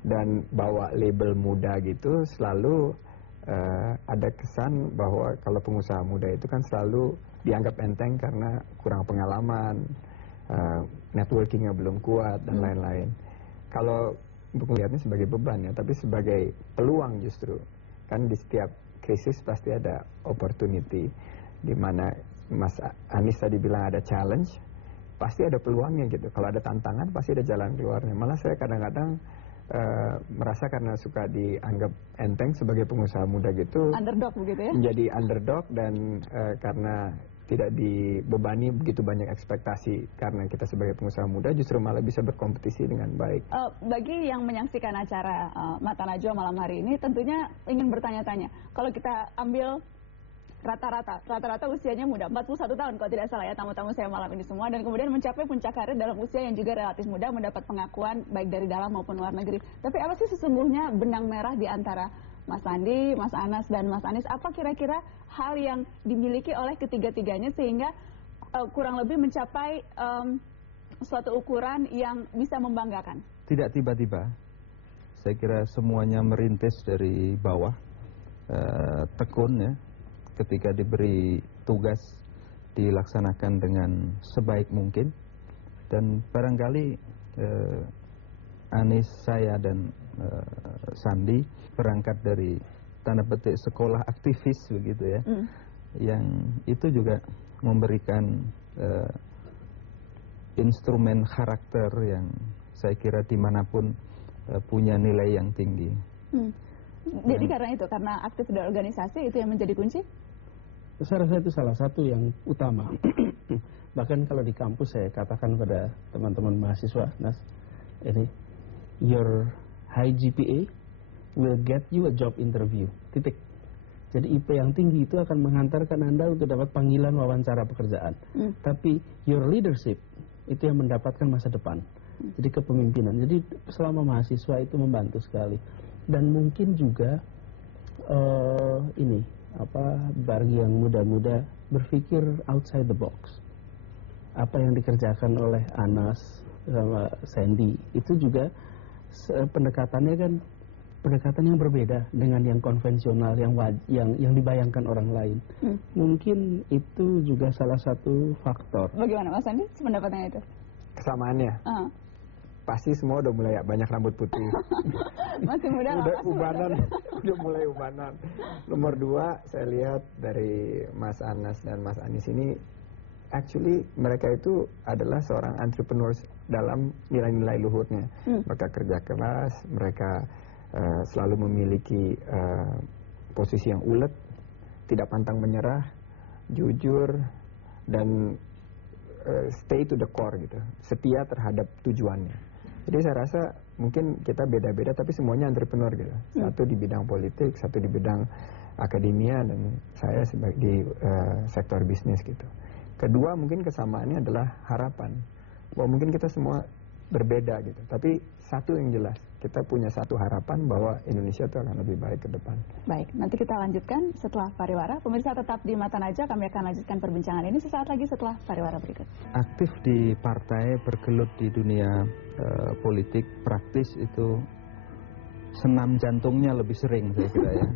dan bawa label muda gitu, selalu ada kesan bahwa kalau pengusaha muda itu kan selalu dianggap enteng karena kurang pengalaman, networkingnya belum kuat dan lain-lain. Kalau untuk melihatnya sebagai beban ya, tapi sebagai peluang justru. Kan di setiap krisis pasti ada opportunity, di mana Mas Anies tadi bilang ada challenge, pasti ada peluangnya gitu. Kalau ada tantangan pasti ada jalan keluarnya. Malah saya kadang-kadang merasa karena suka dianggap enteng sebagai pengusaha muda gitu, underdog begitu ya, menjadi underdog, dan karena tidak dibebani begitu banyak ekspektasi karena kita sebagai pengusaha muda, justru malah bisa berkompetisi dengan baik. Bagi yang menyaksikan acara Mata Najwa malam hari ini tentunya ingin bertanya-tanya, kalau kita ambil rata-rata usianya muda, 41 tahun kalau tidak salah ya tamu-tamu saya malam ini semua, dan kemudian mencapai puncak karir dalam usia yang juga relatif muda, mendapat pengakuan baik dari dalam maupun luar negeri. Tapi apa sih sesungguhnya benang merah di antara Mas Sandi, Mas Anas, dan Mas Anies? Apa kira-kira hal yang dimiliki oleh ketiga-tiganya sehingga kurang lebih mencapai suatu ukuran yang bisa membanggakan? Tidak tiba-tiba, saya kira semuanya merintis dari bawah, tekun ya. Ketika diberi tugas dilaksanakan dengan sebaik mungkin, dan barangkali Anies, saya dan Sandi berangkat dari tanda petik sekolah aktivis begitu ya, yang itu juga memberikan instrumen karakter yang saya kira dimanapun punya nilai yang tinggi. Jadi karena itu, karena aktif di organisasi itu yang menjadi kunci? Saya rasa itu salah satu yang utama. Bahkan kalau di kampus saya katakan pada teman-teman mahasiswa, Nas, ini your high GPA will get you a job interview. Titik. Jadi IP yang tinggi itu akan menghantarkan Anda untuk dapat panggilan wawancara pekerjaan. Tapi your leadership itu yang mendapatkan masa depan. Jadi kepemimpinan. Jadi selama mahasiswa itu membantu sekali. Dan mungkin juga bagi yang muda-muda berpikir outside the box. Apa yang dikerjakan oleh Anas sama Sandy itu juga pendekatannya kan pendekatan yang berbeda dengan yang konvensional, yang dibayangkan orang lain. Mungkin itu juga salah satu faktor. Bagaimana Mas Andi pendapatnya itu? Kesamaannya? Pasti semua udah mulai banyak rambut putih. Masih muda lah, udah ubanan, udah mulai ubanan. Nomor 2, saya lihat dari Mas Anas dan Mas Anies ini, actually mereka itu adalah seorang entrepreneurs dalam nilai-nilai luhurnya. Mereka kerja keras, mereka selalu memiliki posisi yang ulet, tidak pantang menyerah, jujur, dan stay to the core gitu, setia terhadap tujuannya. Jadi saya rasa mungkin kita beda-beda tapi semuanya entrepreneur gitu. Satu di bidang politik, satu di bidang akademia, dan saya di sektor bisnis gitu. Kedua, mungkin kesamaannya adalah harapan. Bahwa mungkin kita semua berbeda gitu, tapi satu yang jelas, kita punya satu harapan bahwa Indonesia itu akan lebih baik ke depan. Baik, nanti kita lanjutkan setelah pariwara. Pemirsa tetap di Mata Najwa, kami akan lanjutkan perbincangan ini sesaat lagi setelah pariwara berikut. Aktif di partai, bergelut di dunia politik, praktis itu senam jantungnya lebih sering saya kira ya.